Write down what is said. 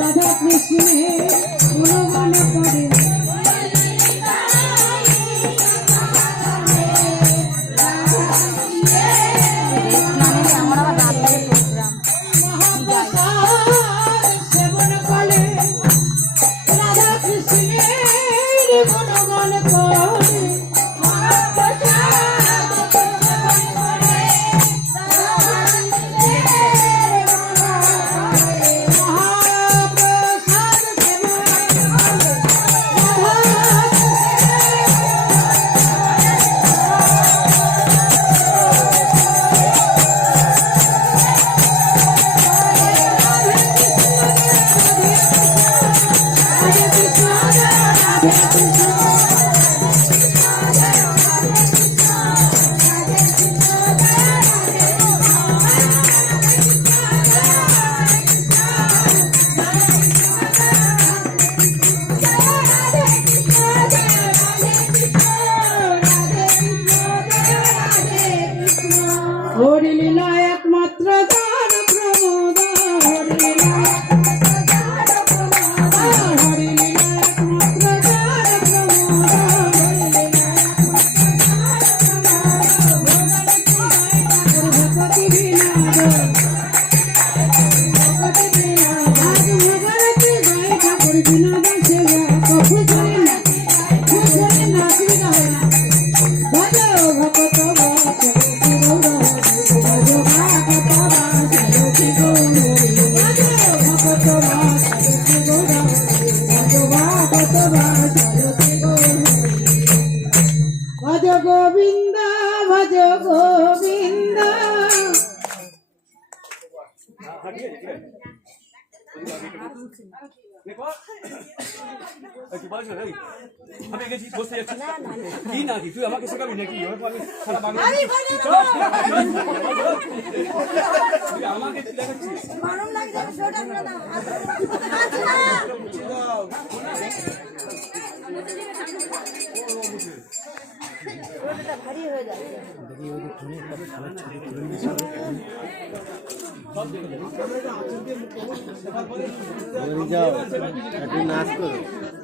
রাধা কৃষ্ণের গুণগান করে সেবন করে রাধা কৃষ্ণের গুণগান করে হরিলীলা একমাত্র দান প্রমোদ হরিলীলা একমাত্র দান প্রমোদ ভগবতী বিনাদ ভগবতী গায় ঠাকুর বিনাদ সেবা কফু ধরে নাচবি গায় ভজ ভগত ভজ গোবিন্দ ভজ গোবিন্দ আমি গেছি বসে যাচ্ছি কি না কি তুই আমাকে শেখাবি নাকি আমাকে ভারী হয়ে যাচ্ছে যাও একটু নাচ করো।